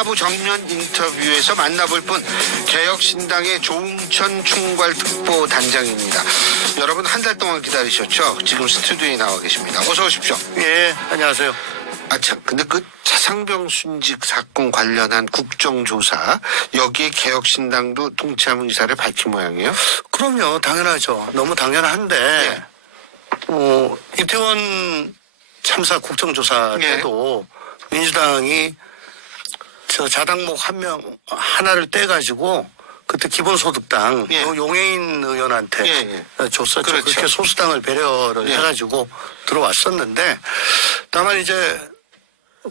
4부 정면 인터뷰에서 만나볼 분 개혁신당의 조응천 총괄특보 단장입니다. 여러분 한 달 동안 기다리셨죠? 지금 스튜디오에 나와 계십니다. 어서 오십시오. 예, 안녕하세요. 참, 근데 그 차상병 순직 사건 관련한 국정조사 여기에 개혁신당도 동참 의사를 밝힌 모양이에요? 그럼요, 당연하죠. 너무 당연한데 이태원 참사 국정조사 때도 민주당이 저 자당목 하나를 떼가지고 그때 기본소득당 용해인 의원한테 줬었죠. 그렇죠. 그렇게 소수당을 배려를 해가지고 들어왔었는데 다만 이제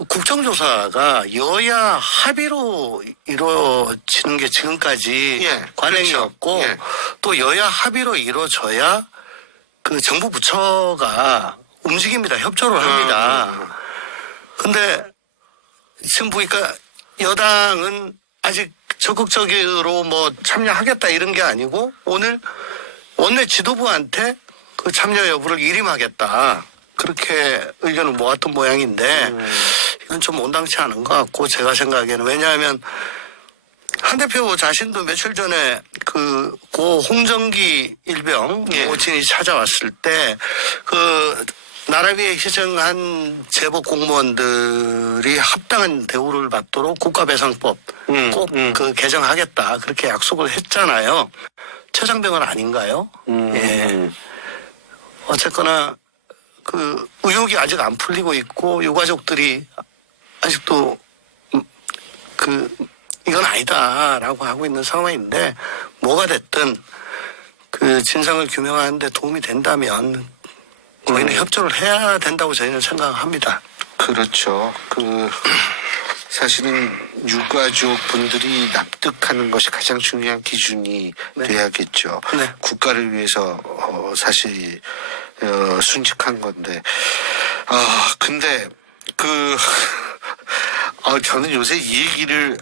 국정조사가 여야 합의로 이루어지는 게 지금까지 관행이었고 또 여야 합의로 이루어져야 그 정부 부처가 움직입니다. 협조를 합니다. 근데 지금 보니까 여당은 아직 적극적으로 뭐 참여하겠다 이런 게 아니고 오늘 원내 지도부한테 그 참여 여부를 일임하겠다. 그렇게 의견을 모았던 모양인데 이건 좀 온당치 않은 것 같고 제가 생각에는 왜냐하면 한 대표 자신도 며칠 전에 고 홍정기 일병 모친이 찾아왔을 때 그 나라 위해 희생한 제복 공무원들이 합당한 대우를 받도록 국가배상법 꼭 그 개정하겠다 그렇게 약속을 했잖아요. 최장병은 아닌가요? 예. 어쨌거나 그 의혹이 아직 안 풀리고 있고 유가족들이 아직도 이건 아니다라고 하고 있는 상황인데 뭐가 됐든 그 진상을 규명하는 데 도움이 된다면 거기는 협조를 해야 된다고 저희는 생각합니다. 그렇죠. 사실은 유가족 분들이 납득하는 것이 가장 중요한 기준이 돼야겠죠. 국가를 위해서 사실 순직한 건데 근데 저는 요새 이 얘기를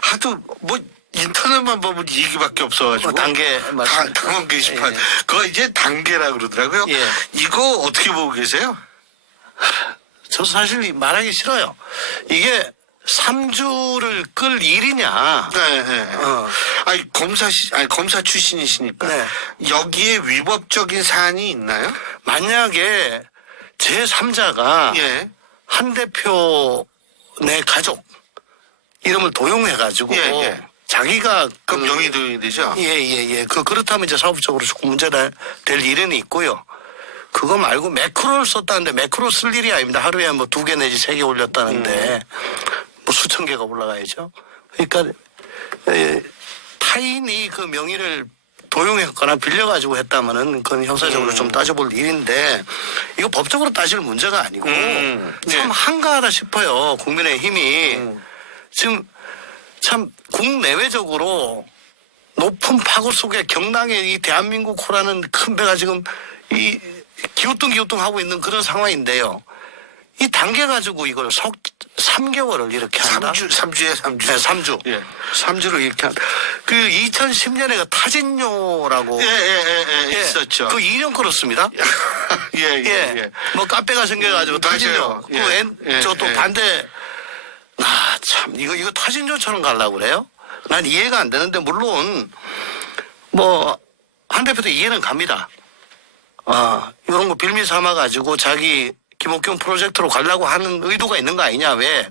하도 뭐 인터넷만 보면 이 얘기밖에 없어가지고 당원 게시판 그거 이제 단계라 그러더라고요. 이거 어떻게 보고 계세요? 저도 사실 말하기 싫어요. 이게 3주를 끌 일이냐. 검사 출신이시니까 여기에 위법적인 사안이 있나요? 만약에 제3자가 한 대표 내 가족 이름을 도용해가지고 자기가 그럼 명의 도용이 되죠? 그렇다면 이제 사법적으로 조금 문제가 될 일은 있고요. 그거 말고 매크로를 썼다는데 매크로 쓸 일이 아닙니다. 하루에 뭐 2개 내지 3개 올렸다는데 뭐 수천 개가 올라가야죠. 그러니까 타인이 그 명의를 도용했거나 빌려가지고 했다면은 그건 형사적으로 좀 따져볼 일인데 이거 법적으로 따질 문제가 아니고 참 한가하다 싶어요. 국민의힘이 지금 참 국내외적으로 높은 파고 속에 경랑에 이 대한민국호라는 큰 배가 지금 이 기우뚱기우뚱 하고 있는 그런 상황인데요. 이 단계 가지고 이걸 3개월을 이렇게 한다. 3주에 3주. 네, 3주. 3주를 이렇게 한다. 2010년에 그 타진요라고. 있었죠. 그 2년 끌었습니다. 뭐 카페가 생겨가지고 타진요. 저또 반대. 참, 이거 타진요처럼 가려고 그래요? 난 이해가 안 되는데, 물론, 한 대표도 이해는 갑니다. 이런 거 빌미 삼아가지고 자기 김옥경 프로젝트로 가려고 하는 의도가 있는 거 아니냐, 왜?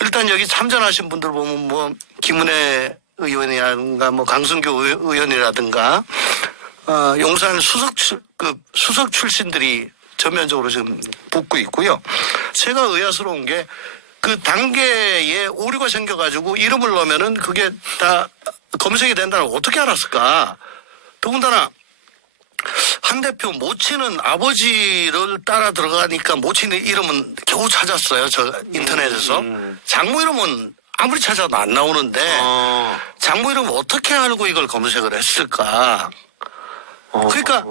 일단 여기 참전하신 분들 보면 김은혜 의원이라든가 강승규 의원이라든가, 용산 수석 출신들이 전면적으로 지금 붙고 있고요. 제가 의아스러운 게 그 단계에 오류가 생겨가지고 이름을 넣으면은 그게 다 검색이 된다는 걸 어떻게 알았을까? 더군다나 한 대표 모친은 아버지를 따라 들어가니까 모친의 이름은 겨우 찾았어요. 저 인터넷에서. 장모 이름은 아무리 찾아도 안 나오는데 장모 이름을 어떻게 알고 이걸 검색을 했을까? 그러니까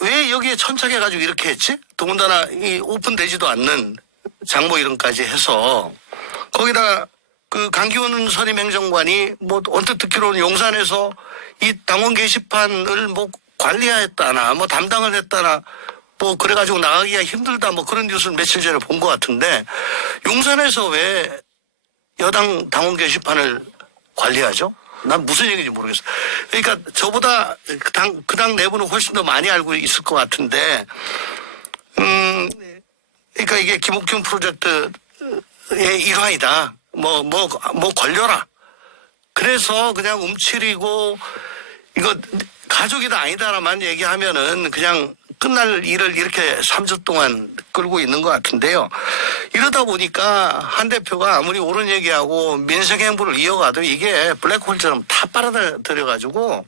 왜 여기에 천착해가지고 이렇게 했지? 더군다나 이 오픈되지도 않는 장모 이름까지 해서 거기다 그 강기훈 선임 행정관이 언뜻 듣기로는 용산에서 이 당원 게시판을 관리했다나 담당을 했다나 뭐 그래가지고 나가기가 힘들다 뭐 그런 뉴스를 며칠 전에 본 것 같은데 용산에서 왜 여당 당원 게시판을 관리하죠? 난 무슨 얘기인지 모르겠어. 그러니까 저보다 그 당 내부는 훨씬 더 많이 알고 있을 것 같은데, 그러니까 이게 김옥균 프로젝트의 일환이다. 뭐 걸려라. 그래서 그냥 움츠리고 이거 가족이다 아니다라만 얘기하면은 그냥 끝날 일을 이렇게 3주 동안 끌고 있는 것 같은데요. 이러다 보니까 한 대표가 아무리 옳은 얘기하고 민생 행보를 이어가도 이게 블랙홀처럼 다 빨아들여가지고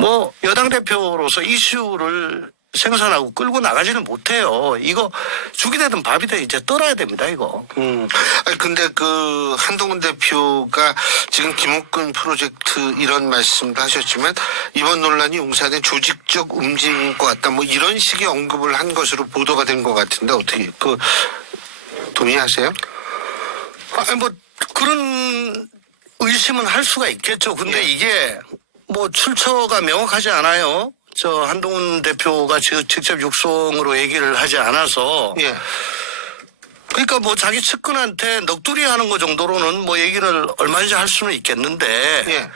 뭐 여당 대표로서 이슈를 생산하고 끌고 나가지는 못해요. 이거 죽이 되든 밥이 되든 이제 떨어야 됩니다, 이거. 아니, 근데 그 한동훈 대표가 지금 김옥균 프로젝트 이런 말씀도 하셨지만 이번 논란이 용산의 조직적 움직임인 것 같다. 뭐 이런 식의 언급을 한 것으로 보도가 된 것 같은데 어떻게 동의하세요? 아니, 뭐 그런 의심은 할 수가 있겠죠. 근데 이게 뭐 출처가 명확하지 않아요. 저 한동훈 대표가 직접 육성으로 얘기를 하지 않아서. 예. 그러니까 뭐 자기 측근한테 넋두리 하는 거 정도로는 뭐 얘기를 얼마든지 할 수는 있겠는데. 예.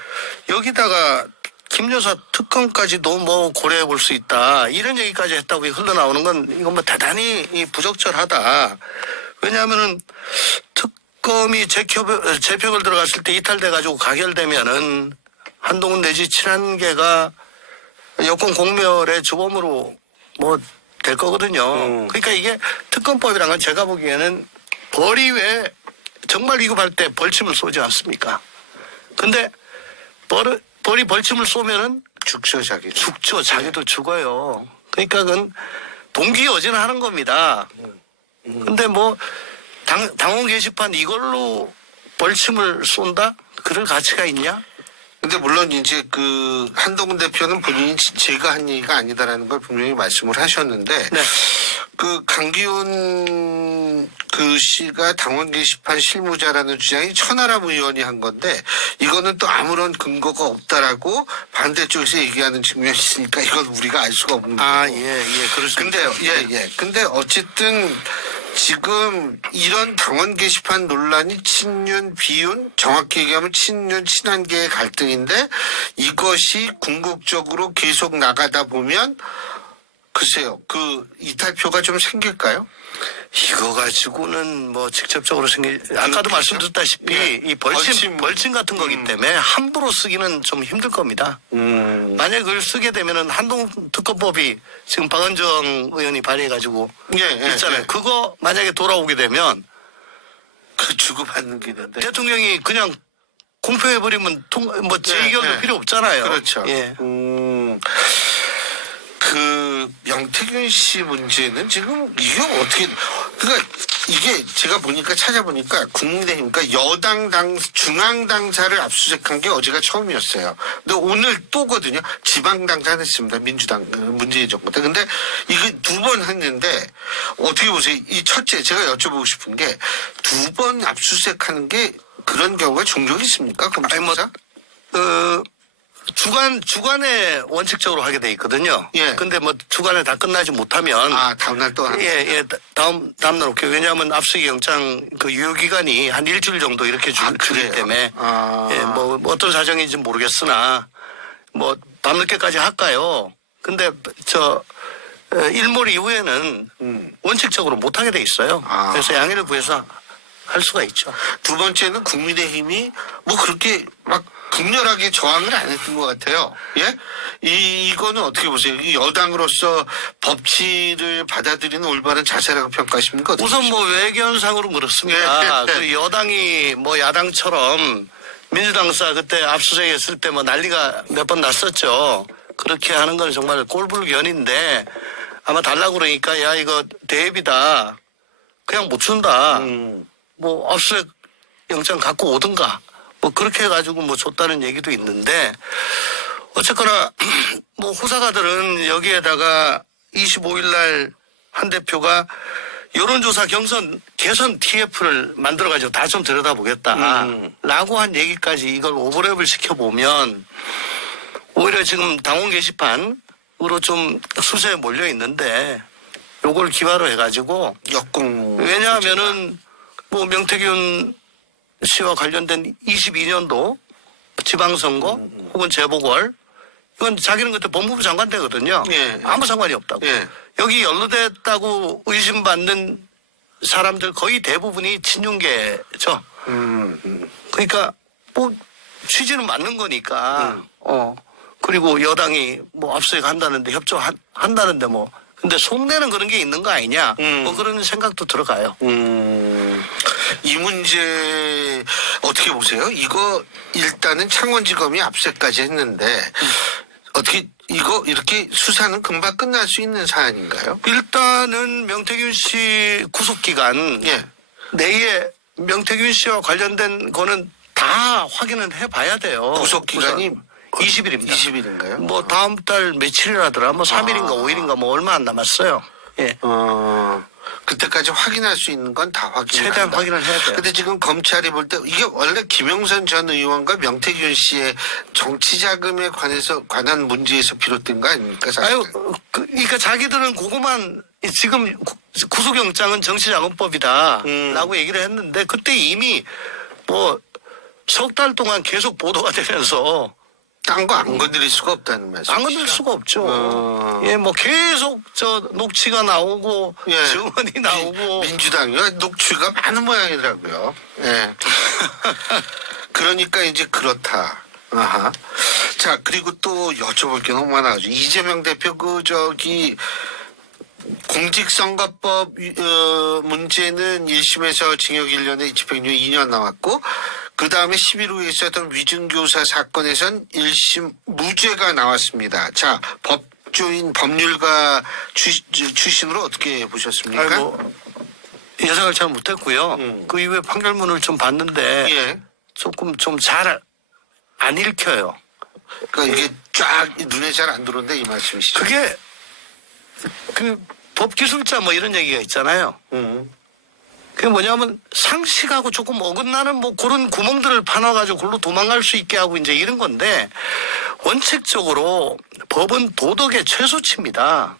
여기다가 김 여사 특검까지도 뭐 고려해 볼 수 있다. 이런 얘기까지 했다고 흘러나오는 건 이건 뭐 대단히 부적절하다. 왜냐하면은 특검이 재표결 들어갔을 때 이탈돼 가지고 가결되면은 한동훈 내지 친한계가 여권 공멸의 주범으로 뭐 될 거거든요. 그러니까 이게 특검법이란 건 제가 보기에는 벌이 왜 정말 위급할 때 벌침을 쏘지 않습니까? 근데 벌이 벌침을 쏘면은 죽죠, 자기. 죽죠. 자기도 죽어요. 그러니까 그건 동기어진하는 겁니다. 근데 뭐 당원 게시판 이걸로 벌침을 쏜다? 그럴 가치가 있냐? 근데 물론 이제 그 한동훈 대표는 본인이 제가 한 얘기가 아니다라는 걸 분명히 말씀을 하셨는데 네. 그 강기훈 그 씨가 당원 게시판 실무자라는 주장이 천하람 의원이 한 건데 이거는 또 아무런 근거가 없다라고 반대쪽에서 얘기하는 측면이 있으니까 이건 우리가 알 수가 없는 거고. 그렇습니다. 근데 근데 어쨌든 지금 이런 당원 게시판 논란이 친윤, 비윤, 정확히 얘기하면 친윤, 친한계의 갈등인데 이것이 궁극적으로 계속 나가다 보면 글쎄요, 그 이탈표가 좀 생길까요? 이거 가지고는 뭐 직접적으로 아까도 말씀드렸다시피 네. 이 벌침 같은 거기 때문에 함부로 쓰기는 좀 힘들 겁니다. 만약에 그걸 쓰게 되면은 한동훈 특검법이 지금 박은정 의원이 발의해가지고 있잖아요. 그거 만약에 돌아오게 되면 그 주고받는 게 있는데 대통령이 그냥 공표해버리면 뭐 재의결도 필요 없잖아요. 그렇죠. 예. 그 명태균 씨 문제는 지금 이게 어떻게 그러니까 이게 제가 보니까 찾아보니까 국민의힘 그러니까 여당 중앙 당사를 압수수색한 게 어제가 처음이었어요. 근데 오늘 또거든요. 지방 당사는 했습니다. 민주당 문재인 정부 때. 근데 이게 2번 했는데 어떻게 보세요? 이 첫째 제가 여쭤보고 싶은 게 2번 압수수색하는 게 그런 경우가 종종 있습니까? 검찰에서? 주간에 원칙적으로 하게 돼 있거든요. 예. 근데 뭐 주간에 다 끝나지 못하면. 다음날 또 하는. 예. 다음날 오케이. 왜냐하면 압수수색 영장 그 유효기간이 한 일주일 정도 이렇게 주기 때문에. 예, 뭐 어떤 사정인지 모르겠으나 뭐 밤늦게까지 할까요? 근데 일몰 이후에는 원칙적으로 못 하게 돼 있어요. 그래서 양해를 구해서 할 수가 있죠. 두 번째는 국민의힘이 뭐 그렇게 막 극렬하게 저항을 안 했던 것 같아요. 예? 이거는 어떻게 보세요? 이 여당으로서 법치를 받아들이는 올바른 자세라고 평가하십니까? 우선 뭐 외견상으로 그렇습니다. 그 여당이 뭐 야당처럼 민주당사 그때 압수수색 했을 때 뭐 난리가 몇 번 났었죠. 그렇게 하는 건 정말 꼴불견인데 아마 달라고 그러니까 야 이거 대비다. 그냥 못 준다. 뭐 압수수색 영장 갖고 오든가. 뭐 그렇게 해가지고 뭐 줬다는 얘기도 있는데 어쨌거나 뭐 호사가들은 여기에다가 25일 날 한 대표가 여론조사 개선 TF를 만들어가지고 다 좀 들여다보겠다 라고 한 얘기까지 이걸 오버랩을 시켜보면 오히려 지금 당원 게시판으로 좀 수세에 몰려 있는데 요걸 기바로 해가지고 역공. 왜냐하면은 뭐 명태균 씨와 관련된 22년도 지방선거 혹은 재보궐 이건 자기는 그때 법무부 장관 되거든요. 예. 아무 상관이 없다고. 예. 여기 연루됐다고 의심받는 사람들 거의 대부분이 친윤계죠. 그러니까 뭐 취지는 맞는 거니까. 그리고 여당이 뭐 압수수색 한다는데 협조한다는데 뭐 근데 속내는 그런 게 있는 거 아니냐. 뭐 그런 생각도 들어가요. 이 문제 어떻게 보세요? 이거 일단은 창원지검이 압수까지 했는데 어떻게 이거 이렇게 수사는 금방 끝날 수 있는 사안인가요? 일단은 명태균 씨 구속기간 예. 내에 명태균 씨와 관련된 거는 다 확인은 해봐야 돼요. 구속기간이 20일입니다. 20일인가요? 뭐 다음 달 며칠이라더라. 뭐 3일인가 5일인가 뭐 얼마 안 남았어요. 예. 그때까지 확인할 수 있는 건 다 확인. 최대한 확인을 해야 돼요. 근데 지금 검찰이 볼 때 이게 원래 김영선 전 의원과 명태균 씨의 정치 자금에 관한 문제에서 비롯된 거 아닙니까? 사실? 아유, 그러니까 자기들은 그거만 지금 구속영장은 정치자금법이다라고 얘기를 했는데 그때 이미 뭐 석 달 동안 계속 보도가 되면서 딴 거 안 건드릴 수가 없다는 말씀이시죠? 안 건들 수가 없죠. 예, 뭐 계속 저 녹취가 나오고 예. 증언이 나오고 민주당이요 녹취가 많은 모양이더라고요. 예. 그러니까 이제 그렇다. 아하. 자 그리고 또 여쭤볼 게 너무 많아가지고 이재명 대표 공직선거법 문제는 1심에서 징역 1년에 집행유예 2년 나왔고 그 다음에 11호에 있었던 위증교사 사건에선 1심 무죄가 나왔습니다. 자 법조인 법률가 출신으로 어떻게 보셨습니까? 아니, 뭐 예상을 잘 못했고요. 그 이후에 판결문을 좀 봤는데 예. 조금 좀 잘 안 읽혀요. 그러니까 이게 쫙 눈에 잘 안 들어온다 이 말씀이시죠? 그게 그 법기술자 뭐 이런 얘기가 있잖아요. 그게 뭐냐면 상식하고 조금 어긋나는 뭐 그런 구멍들을 파놔가지고 그걸로 도망갈 수 있게 하고 이제 이런 건데 원칙적으로 법은 도덕의 최소치입니다.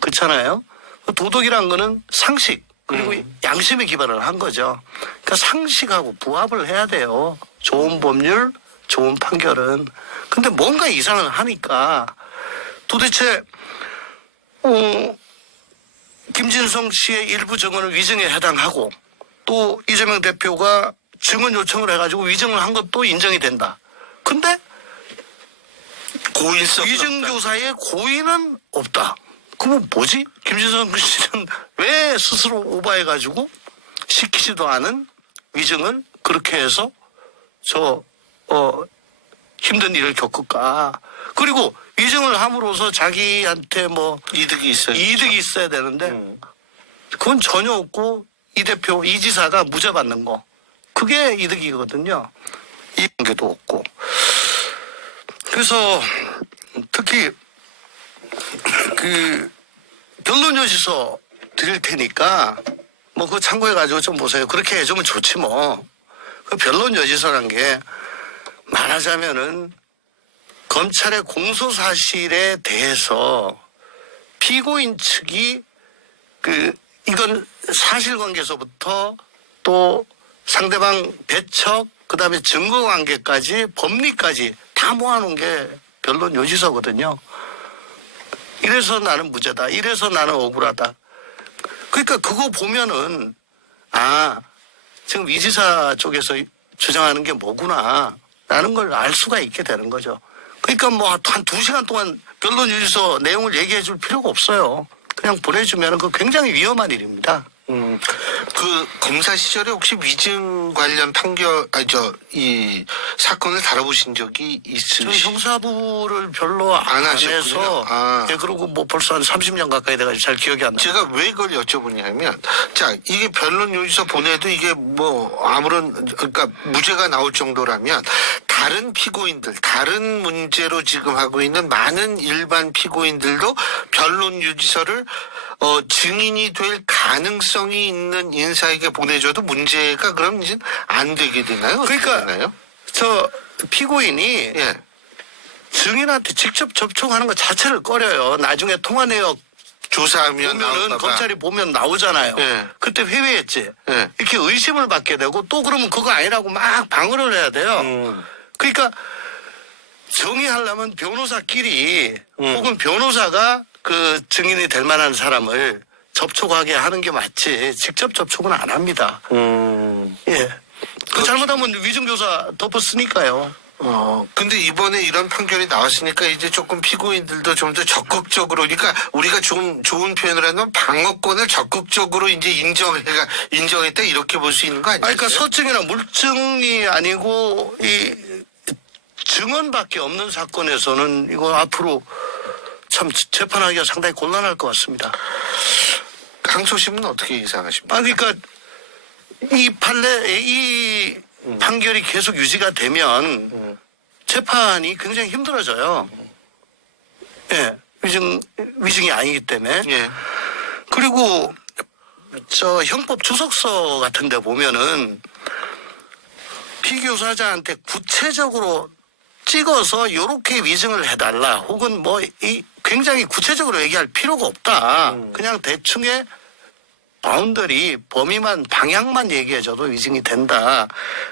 그렇잖아요. 도덕이란 거는 상식 그리고 양심에 기반을 한 거죠. 그러니까 상식하고 부합을 해야 돼요. 좋은 법률, 좋은 판결은. 근데 뭔가 이상을 하니까 도대체 김진성 씨의 일부 증언을 위증에 해당하고 또 이재명 대표가 증언 요청을 해가지고 위증을 한 것도 인정이 된다. 근데 고의성 위증교사의 고의는 없다. 그러면 뭐지? 김진성 씨는 왜 스스로 오버해가지고 시키지도 않은 위증을 그렇게 해서 힘든 일을 겪을까? 그리고 위증을 함으로써 자기한테 뭐 이득이 있어야 되는데 그건 전혀 없고 이 지사가 무죄 받는 거 그게 이득이거든요. 이 관계도 없고 그래서 특히 그 변론 요지서 드릴 테니까 뭐 그거 참고해 가지고 좀 보세요. 그렇게 해주면 좋지 뭐. 그 변론 요지서란 게 말하자면은 검찰의 공소 사실에 대해서 피고인 측이 이건 사실관계에서부터 또 상대방 배척 그다음에 증거관계까지 법리까지 다 모아놓은 게 변론 요지서거든요. 이래서 나는 무죄다. 이래서 나는 억울하다. 그러니까 그거 보면은 지금 이 지사 쪽에서 주장하는 게 뭐구나 라는 걸 알 수가 있게 되는 거죠. 그러니까 뭐 한 2시간 동안 변론 요지서 내용을 얘기해 줄 필요가 없어요. 그냥 보내주면 그 굉장히 위험한 일입니다. 그 검사 시절에 혹시 위증 관련 이 사건을 다뤄보신 적이 저는 있으시죠? 형사부를 별로 안 해서 예, 그리고 뭐 벌써 한 30년 가까이 돼가지고 잘 기억이 안 나요. 제가 왜 그걸 여쭤보냐면, 자, 이게 변론 요지서 보내도 이게 뭐 그러니까 무죄가 나올 정도라면 다른 피고인들, 다른 문제로 지금 하고 있는 많은 일반 피고인들도 변론 요지서를 증인이 될 가능성이 있는 인사에게 보내줘도 문제가 그럼 이제 안 되게 되나요? 그러니까 되나요? 저 피고인이 예. 증인한테 직접 접촉하는 것 자체를 꺼려요. 나중에 통화 내역 조사하면 보면은 나올까 봐. 검찰이 보면 나오잖아요. 예. 그때 회외했지. 예. 이렇게 의심을 받게 되고 또 그러면 그거 아니라고 막 방어를 해야 돼요. 그러니까 정의하려면 변호사끼리 혹은 변호사가 그 증인이 될 만한 사람을 접촉하게 하는 게 맞지. 직접 접촉은 안 합니다. 예. 그 잘못하면 위증교사 덮었으니까요. 근데 이번에 이런 판결이 나왔으니까 이제 조금 피고인들도 좀 더 적극적으로, 그러니까 우리가 좀 좋은 표현을 하면 방어권을 적극적으로 이제 인정했다 이렇게 볼 수 있는 거 아니에요? 아니, 그러니까 서증이나 물증이 아니고 이 증언밖에 없는 사건에서는 이거 앞으로 참 재판하기가 상당히 곤란할 것 같습니다. 항소심은 어떻게 예상하십니까? 아, 그러니까 이 판결이 계속 유지가 되면 재판이 굉장히 힘들어져요. 예, 위증이 아니기 때문에. 예. 그리고 저 형법 주석서 같은 데 보면은 피교사자한테 구체적으로 찍어서 요렇게 위증을 해달라 혹은 뭐 굉장히 구체적으로 얘기할 필요가 없다. 그냥 대충의 바운더리 범위만 방향만 얘기해줘도 위증이 된다.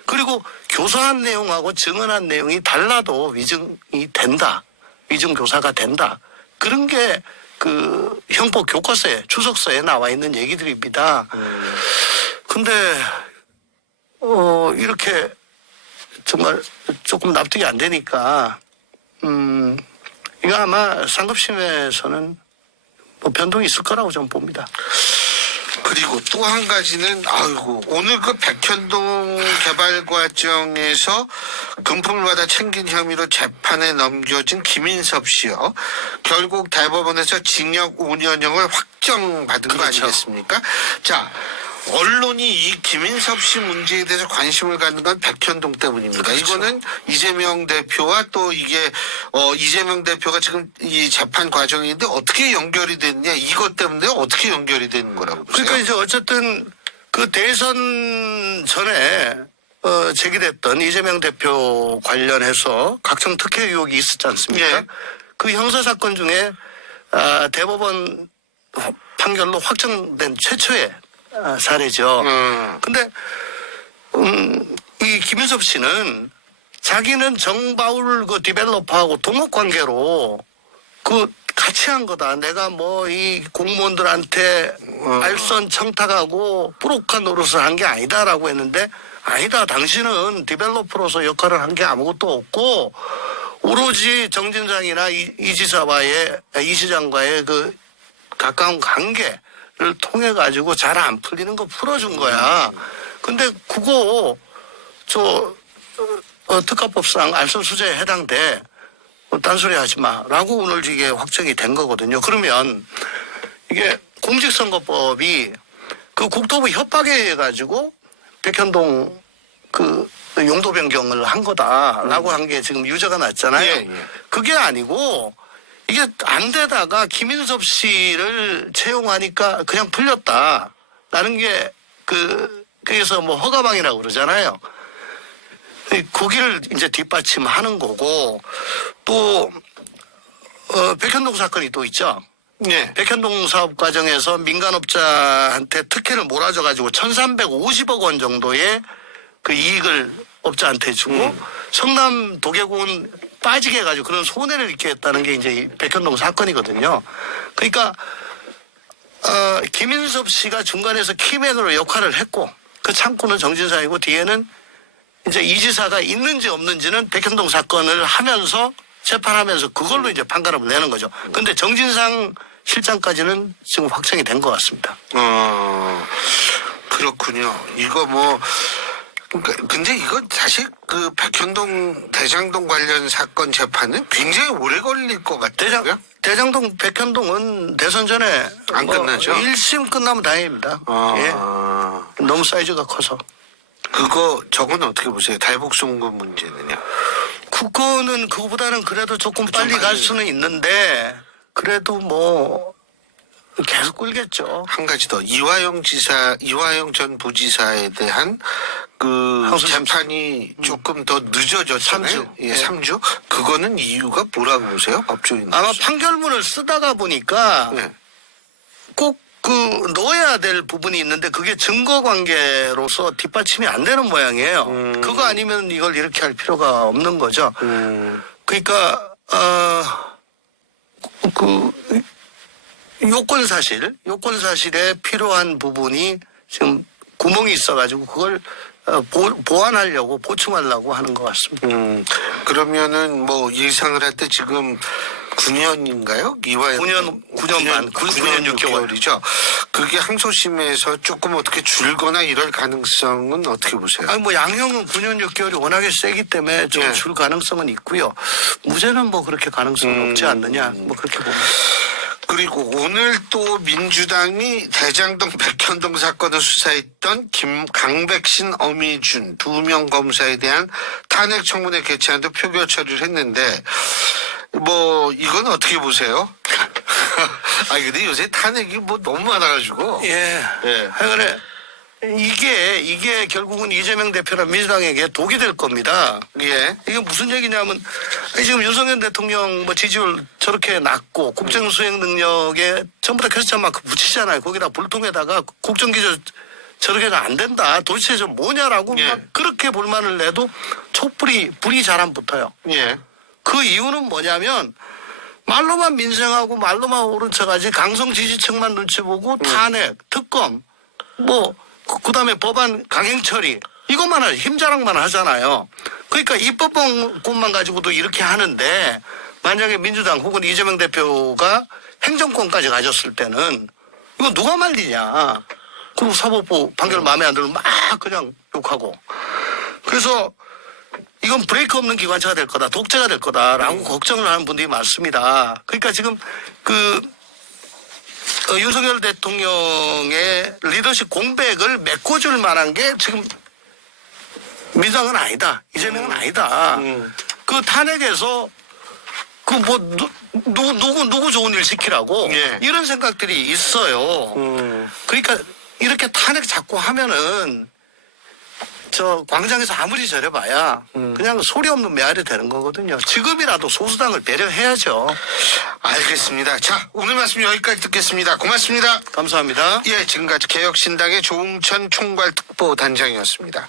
그리고 교사한 내용하고 증언한 내용이 달라도 위증이 된다. 위증 교사가 된다. 그런 게 그 형법 교과서에 주석서에 나와 있는 얘기들입니다. 근데 이렇게 정말 조금 납득이 안 되니까 이거 아마 상급심에서는 뭐 변동이 있을 거라고 저는 봅니다. 그리고 또 한 가지는, 아이고, 오늘 그 백현동 개발 과정에서 금품을 받아 챙긴 혐의로 재판에 넘겨진 김인섭 씨요. 결국 대법원에서 징역 5년형을 확정받은 거 그렇죠. 아니겠습니까? 자, 언론이 이 김인섭 씨 문제에 대해서 관심을 갖는 건 백현동 때문입니다. 그렇죠. 이거는 이재명 대표와 또 이게 이재명 대표가 지금 이 재판 과정인데 어떻게 연결이 됐냐, 이것 때문에 어떻게 연결이 되는 거라고 보세요? 그러니까 이제 어쨌든 그 대선 전에 제기됐던 이재명 대표 관련해서 각종 특혜 의혹이 있었지 않습니까? 예. 그 형사 사건 중에 대법원 판결로 확정된 최초의 사례죠. 근데 이 김인섭 씨는 자기는 정바울 그 디벨로퍼하고 동업 관계로 그 같이 한 거다. 내가 뭐 이 공무원들한테 알선 청탁하고 브로커 노릇을 한 게 아니다라고 했는데, 아니다. 당신은 디벨로퍼로서 역할을 한 게 아무것도 없고 오로지 정진상이나 이 시장과의 그 가까운 관계를 통해 가지고 잘 안 풀리는 거 풀어준 거야. 근데 그거 특가법상 알선 수재에 해당돼. 딴소리 하지 마. 라고 오늘 이게 확정이 된 거거든요. 그러면 이게 공직선거법이 그 국토부 협박에 의해 가지고 백현동 그 용도 변경을 한 거다라고 한 게 지금 유죄가 났잖아요. 예, 예. 그게 아니고 이게 안 되다가 김인섭 씨를 채용하니까 그냥 풀렸다라는 게 그래서 뭐 허가방이라고 그러잖아요. 거기를 이제 뒷받침하는 거고, 또 백현동 사건이 또 있죠. 네. 백현동 사업 과정에서 민간업자한테 특혜를 몰아줘 가지고 1,350억 원 정도의 그 이익을 업자한테 주고 성남 도계공은 빠지게 해가지고 그런 손해를 입게 했다는 게 이제 이 백현동 사건이거든요. 그러니까 김인섭 씨가 중간에서 키맨으로 역할을 했고, 그 창구는 정진상이고 뒤에는 이제 이 지사가 있는지 없는지는 백현동 사건을 하면서 재판하면서 그걸로 이제 판가름을 내는 거죠. 근데 정진상 실장까지는 지금 확정이 된 것 같습니다. 그렇군요. 이거 뭐, 그러니까 근데 이거 사실 그 백현동 대장동 관련 사건 재판은 굉장히 오래 걸릴 것 같아요. 대장동 백현동은 대선 전에 안 끝나죠? 1심 끝나면 다행입니다. 예. 너무 사이즈가 커서. 저건 어떻게 보세요? 달복송금 문제는요? 그거는 그거보다는 그래도 조금 빨리 갈 수는 있는데, 그래도 뭐 계속 끌겠죠. 한 가지 더, 이화영 전 부지사에 대한 그 재판이 조금 더 늦어졌잖아요. 3주. 예, 3주. 그거는 이유가 뭐라고 보세요? 법조인. 아마 판결문을 쓰다가 보니까 네. 꼭 넣어야 될 부분이 있는데 그게 증거 관계로서 뒷받침이 안 되는 모양이에요. 그거 아니면 이걸 이렇게 할 필요가 없는 거죠. 그러니까 요건 사실에 필요한 부분이 지금 구멍이 있어가지고 그걸 보완하려고 보충하려고 하는 것 같습니다. 그러면은 뭐 예상을 할 때 지금 9년인가요? 9년 반, 9년 6개월이죠. 그게 항소심에서 조금 어떻게 줄거나 이럴 가능성은 어떻게 보세요? 아니 뭐 양형은 9년 6개월이 워낙에 세기 때문에 좀 네. 줄 가능성은 있고요. 무죄는 뭐 그렇게 가능성은 없지 않느냐 뭐 그렇게 봅니다. 그리고 오늘 또 민주당이 대장동 백현동 사건을 수사했던 강백신, 어미준 두 명 검사에 대한 탄핵 청문회 개최안도 표결 처리를 했는데 뭐 이건 어떻게 보세요? 아니 근데 요새 탄핵이 뭐 너무 많아가지고 예. 하여간에 이게 결국은 이재명 대표나 민주당에게 독이 될 겁니다. 예. 이게 무슨 얘기냐면 지금 윤석열 대통령 뭐 지지율 저렇게 낮고 국정 수행 능력에 전부 다 퀘스천 마크 붙이잖아요. 거기다 불통에다가 국정기조 저렇게는 안 된다. 도대체 저 뭐냐라고 예. 막 그렇게 불만을 내도 불이 잘 안 붙어요. 예. 그 이유는 뭐냐면 말로만 민생하고 말로만 오른 척하지 강성 지지층만 눈치 보고 탄핵, 특검, 뭐 그다음에 법안 강행 처리 이것만 힘자랑만 하잖아요. 그러니까 입법권만 가지고도 이렇게 하는데 만약에 민주당 혹은 이재명 대표가 행정권까지 가졌을 때는 이거 누가 말리냐. 그리고 사법부 판결 마음에 안 들면 막 그냥 욕하고. 그래서 이건 브레이크 없는 기관차가 될 거다. 독재가 될 거다라고 걱정을 하는 분들이 많습니다. 그러니까 지금 윤석열 대통령의 리더십 공백을 메꿔줄 만한 게 지금 민주당은 아니다. 이재명은 아니다. 그 탄핵에서 누구 좋은 일 시키라고 예. 이런 생각들이 있어요. 그러니까 이렇게 탄핵 자꾸 하면은 저 광장에서 아무리 저래봐야 그냥 소리 없는 메아리 되는 거거든요. 지금이라도 소수당을 배려해야죠. 알겠습니다. 자, 오늘 말씀 여기까지 듣겠습니다. 고맙습니다. 감사합니다. 예, 지금까지 개혁신당의 조웅천 총괄특보단장이었습니다.